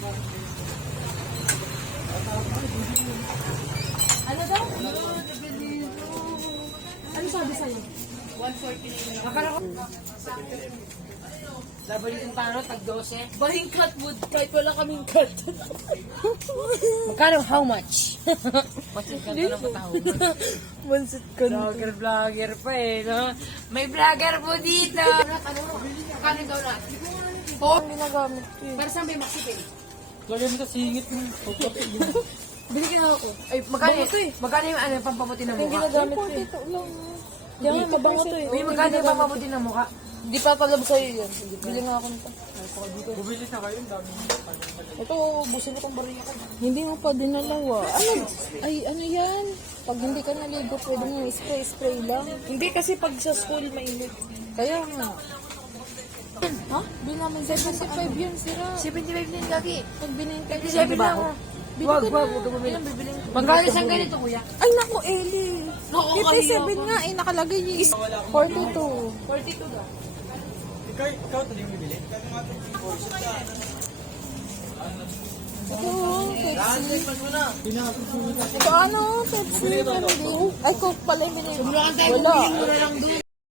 Ano daw? Ano sabi sa'yo? 140 Akala ko. Laban yung parang tag 12. Bahing cut wood kahit wala kaming cut. Magkano? How much? Kasi ganda ng patawag. Mansit ka na. Vlogger pa eh, no? May vlogger po dito! Magkano daw na? Ang ginagamit ko yun. Para saan ba yung maxipin? Lagyan mo sa singit mo. Binigyan ako. Ay, magkano Bango to eh. Magkano yung ano, pampaputi ng Yung mukha? ginagamit ko eh. Kaya nga, mabango to eh. Uy, magkano yung pampaputi ng mukha? Hindi pa palab sa'yo yun. Bili nga ako nito. Bumili na kayo, dami. Ito, busin itong bariya ko. Hindi mo pa dinalawa. Ano? Ay, ano yan? Pag hindi ka naligo, pwede mo spray lang. Hindi kasi pag sa school mainit. Kaya nga. Ha? Bili namin 75 yun, sira. 75 na yung lagi. Pag binenta 57 na ako. Wag, wag, huwag ka bumili. Magkano siyang ganito, kuya? Ay, naku, Eli. Naku, 57 nga, eh, nakalagay is 42. 42 daw. Ikaw ito yung bibili? Ito, Pepsi. Ito ano, Pepsi. Ay, Coke pala yung binili. Subukan tayo Wala. kung mura lang doon.